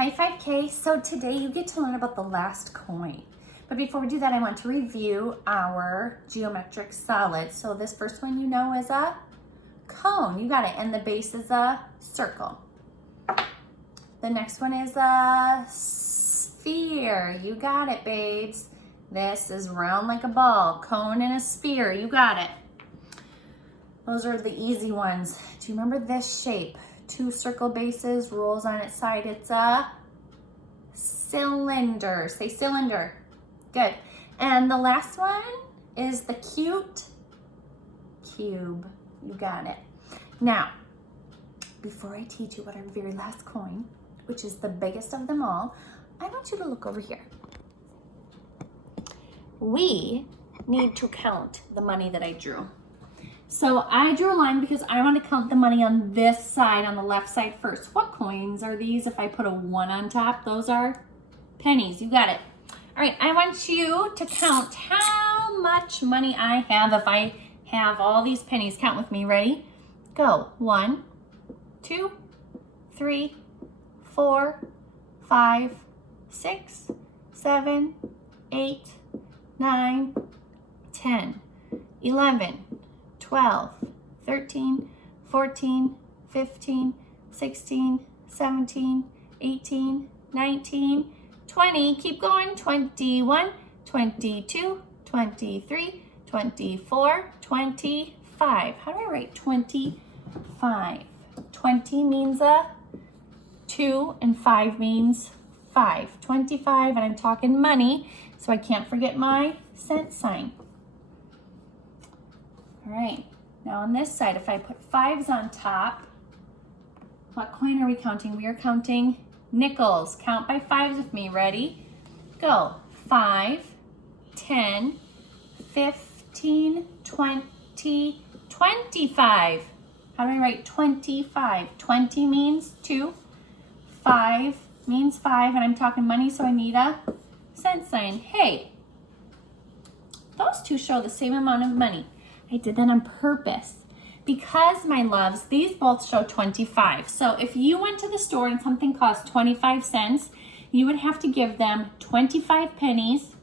Hi 5K, so today you get to learn about the last coin. But before we do that, I want to review our geometric solids. So this first one you know is a cone, you got it, and the base is a circle. The next one is a sphere, you got it babes. This is round like a ball, cone and a sphere, you got it. Those are the easy ones. Do you remember this shape? Two circle bases, rolls on its side. It's a cylinder. Say cylinder. Good. And the last one is the cute cube. You got it. Now, before I teach you what our very last coin, which is the biggest of them all, I want you to look over here. We need to count the money that I drew. So I drew a line because I want to count the money on this side, on the left side first. What coins are these? If I put a 1 on top, those are pennies. You got it. All right, I want you to count how much money I have if I have all these pennies. Count with me. Ready? Go. 1, 2, 3, 4, 5, 6, 7, 8, 9, 10, 11, 12, 13, 14, 15, 16, 17, 18, 19, 20. Keep going. 21, 22, 23, 24, 25. How do I write 25? 20 means a 2 and 5 means 5. 25, and I'm talking money, so I can't forget my cent sign. All right, now on this side, if I put 5s on top, what coin are we counting? We are counting nickels. Count by 5s with me. Ready? Go. 5, 10, 15, 20, 25. How do I write 25? 20 means 2, 5 means 5, and I'm talking money, so I need a cent sign. Hey, those two show the same amount of money. I did that on purpose because, my loves, these both show 25. So if you went to the store and something cost 25 cents, you would have to give them 25 pennies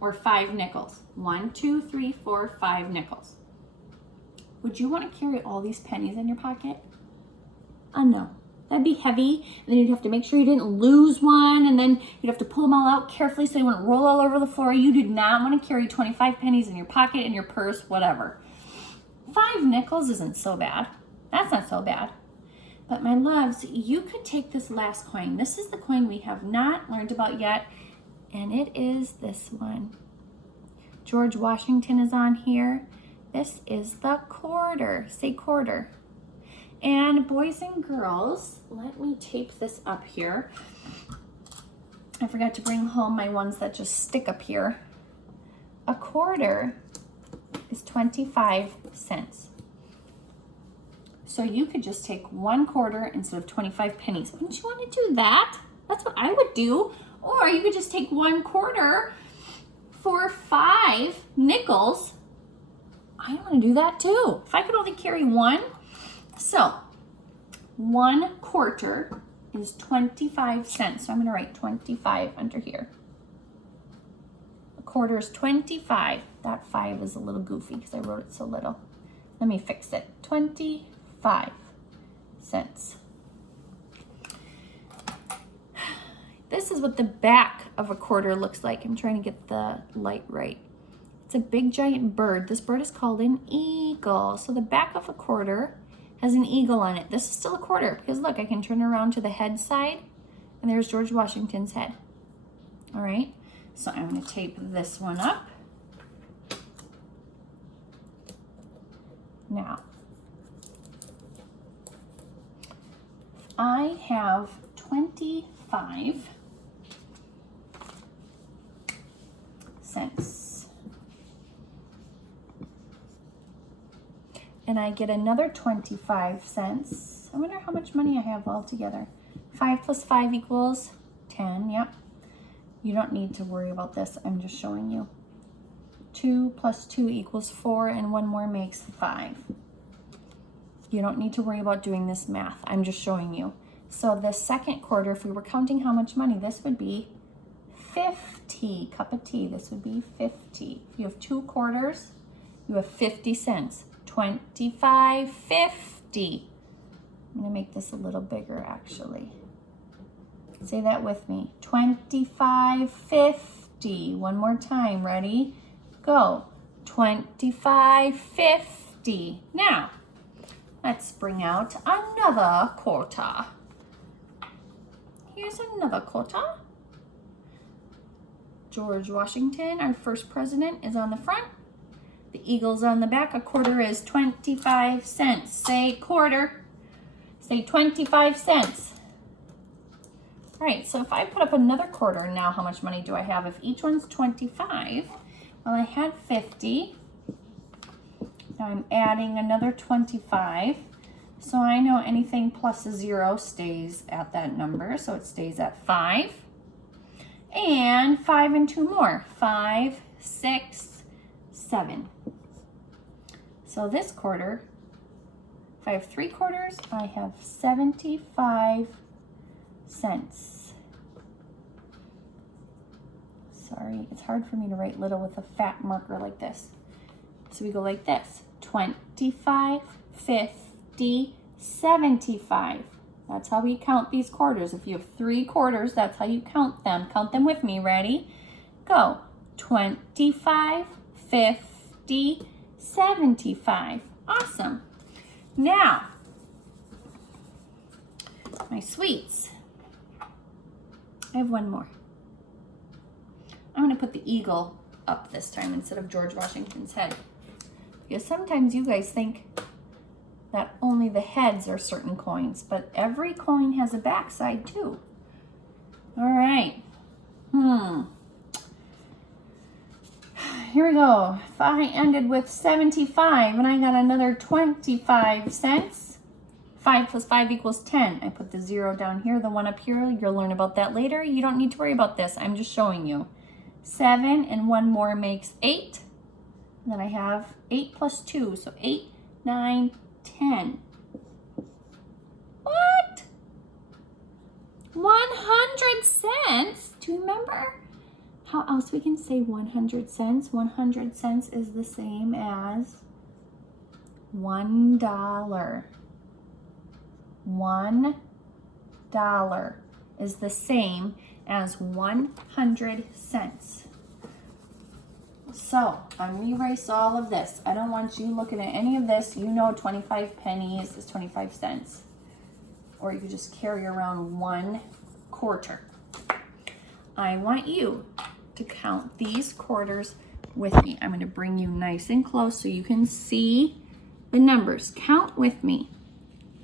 or 5 nickels. 1, 2, 3, 4, 5 nickels. Would you want to carry all these pennies in your pocket? No. That'd be heavy, and then you'd have to make sure you didn't lose one, and then you'd have to pull them all out carefully so they wouldn't roll all over the floor. You do not want to carry 25 pennies in your pocket, in your purse, whatever. 5 nickels isn't so bad. That's not so bad. But my loves, you could take this last coin. This is the coin we have not learned about yet, and it is this one. George Washington is on here. This is the quarter. Say quarter. And boys and girls, let me tape this up here. I forgot to bring home my ones that just stick up here. A quarter is 25 cents. So you could just take 1 quarter instead of 25 pennies. Wouldn't you want to do that? That's what I would do. Or you could just take 1 quarter for 5 nickels. I want to do that too. If I could only carry 1. So 1 quarter is 25 cents. So I'm going to write 25 under here. A quarter is 25. That 5 is a little goofy because I wrote it so little. Let me fix it. 25 cents. This is what the back of a quarter looks like. I'm trying to get the light right. It's a big giant bird. This bird is called an eagle. So the back of a quarter has an eagle on it. This is still a quarter because look, I can turn around to the head side and there's George Washington's head. All right, so I'm going to tape this one up. Now, I have 25 cents. And I get another 25 cents. I wonder how much money I have altogether. 5 plus 5 equals 10, yep. You don't need to worry about this, I'm just showing you. 2 plus 2 equals 4, and 1 more makes 5. You don't need to worry about doing this math. I'm just showing you. So the second quarter, if we were counting how much money, this would be 50. Cup of tea, this would be 50. If you have 2 quarters, you have 50 cents. 25, 50. I'm gonna make this a little bigger actually. Say that with me. 25, 50. One more time, ready? Go. 25, 50. Now, let's bring out another quarter. Here's another quarter. George Washington, our first president, is on the front. The eagle's on the back. A quarter is 25 cents. Say quarter. Say 25 cents. All right, so if I put up another quarter now, how much money do I have? If each one's 25, well, I had 50. Now I'm adding another 25. So I know anything plus a 0 stays at that number, so it stays at 5. And 5 and 2 more. 5, 6, 7. So this quarter, if I have 3 quarters, I have 75 cents. Sorry, it's hard for me to write little with a fat marker like this. So we go like this. 25, 50, 75. That's how we count these quarters. If you have 3 quarters, that's how you count them. Count them with me. Ready? Go. 25, 50, 75. Awesome. Now, my sweets. I have one more. I'm going to put the eagle up this time instead of George Washington's head. Because sometimes you guys think that only the heads are certain coins, but every coin has a backside too. All right. Here we go. If I ended with 75 and I got another 25 cents, 5 plus 5 equals 10. I put the 0 down here, the 1 up here. You'll learn about that later. You don't need to worry about this. I'm just showing you. 7 and 1 more makes 8. And then I have 8 plus 2, so 8, 9, 10. What? 100 cents? Do you remember how else we can say 100 cents? 100 cents is the same as $1. $1 is the same as 100 cents. So I'm gonna erase all of this. I don't want you looking at any of this. You know 25 pennies is 25 cents. Or you could just carry around 1 quarter. I want you to count these quarters with me. I'm gonna bring you nice and close so you can see the numbers. Count with me.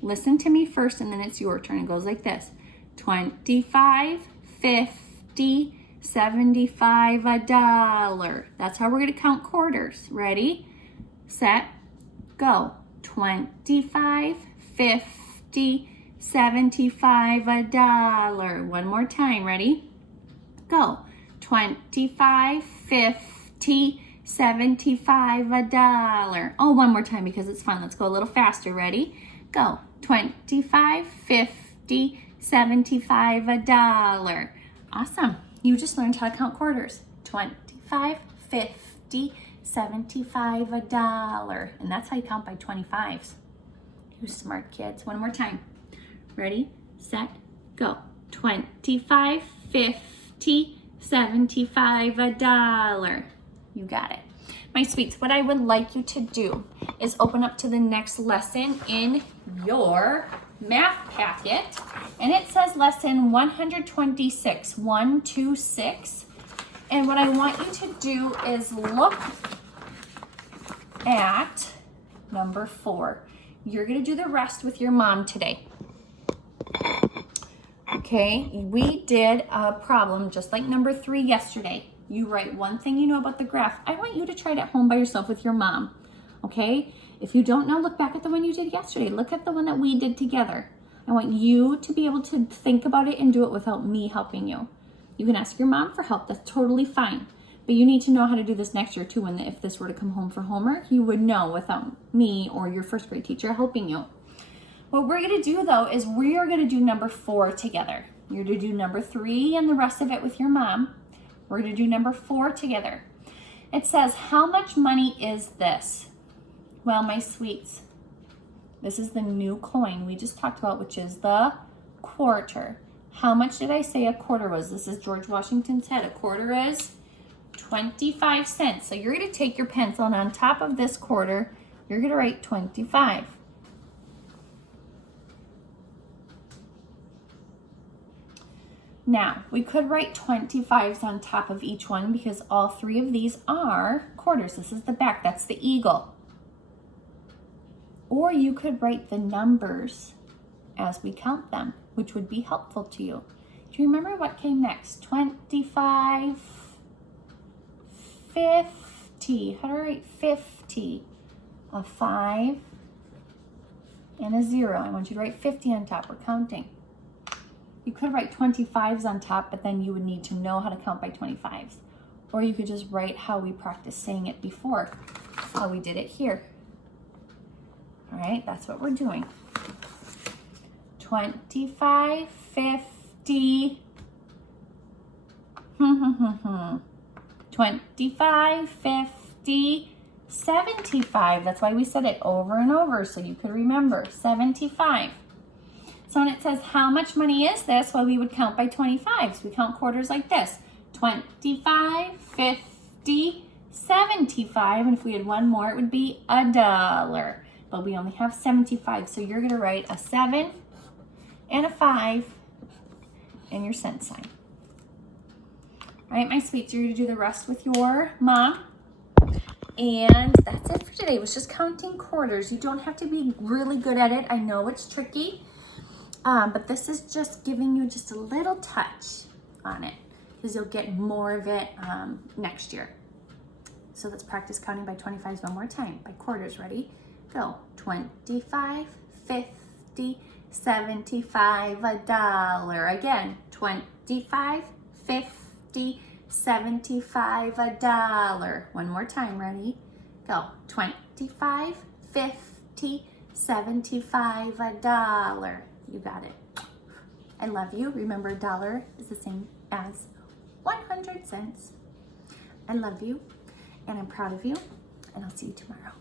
Listen to me first and then it's your turn. It goes like this. 25, 50, 75, $1. That's how we're going to count quarters. Ready, set, go. 25, 50, 75, $1. One more time. Ready, go. 25, 50, 75, $1. Oh, one more time because it's fun. Let's go a little faster. Ready, go. 25, 50, 75, $1. Awesome. You just learned how to count quarters. 25, 50, 75, $1. And that's how you count by 25s. You smart kids. One more time. Ready, set, go. 25, 50, 75, $1. You got it. My sweets, what I would like you to do is open up to the next lesson in your math packet. And it says lesson 126, 126. And what I want you to do is look at number 4. You're going to do the rest with your mom today. Okay, we did a problem just like number 3 yesterday. You write one thing you know about the graph. I want you to try it at home by yourself with your mom. Okay, if you don't know, look back at the one you did yesterday. Look at the one that we did together. I want you to be able to think about it and do it without me helping you. You can ask your mom for help. That's totally fine. But you need to know how to do this next year too. And if this were to come home for homework, you would know without me or your first grade teacher helping you. What we're gonna do though is we are gonna do number 4 together. You're gonna do number 3 and the rest of it with your mom. We're gonna do number 4 together. It says, how much money is this? Well, my sweets, this is the new coin we just talked about, which is the quarter. How much did I say a quarter was? This is George Washington's head. A quarter is 25 cents. So you're gonna take your pencil and on top of this quarter, you're gonna write 25. Now, we could write 25s on top of each one because all 3 of these are quarters. This is the back, that's the eagle. Or you could write the numbers as we count them, which would be helpful to you. Do you remember what came next? 25, 50. How do I write 50? A 5 and a 0. I want you to write 50 on top. We're counting. You could write 25s on top, but then you would need to know how to count by 25s. Or you could just write how we practiced saying it before, how we did it here. All right, that's what we're doing. 25, 50, 25, 50, 75. That's why we said it over and over, so you could remember, 75. So when it says, how much money is this? Well, we would count by 25s. We count quarters like this. 25, 50, 75. And if we had one more, it would be $1. But we only have 75. So you're gonna write a 7 and a 5 and your cent sign. All right, my sweets, you're gonna do the rest with your mom. And that's it for today. It was just counting quarters. You don't have to be really good at it. I know it's tricky. But this is just giving you just a little touch on it because you'll get more of it next year. So let's practice counting by 25s one more time. By quarters, ready? Go. 25, 50, 75, $1. Again, 25, 50, 75, $1. One more time, ready? Go. 25, 50, 75, $1. You got it. I love you. Remember, $1 is the same as 100 cents. I love you, and I'm proud of you, and I'll see you tomorrow.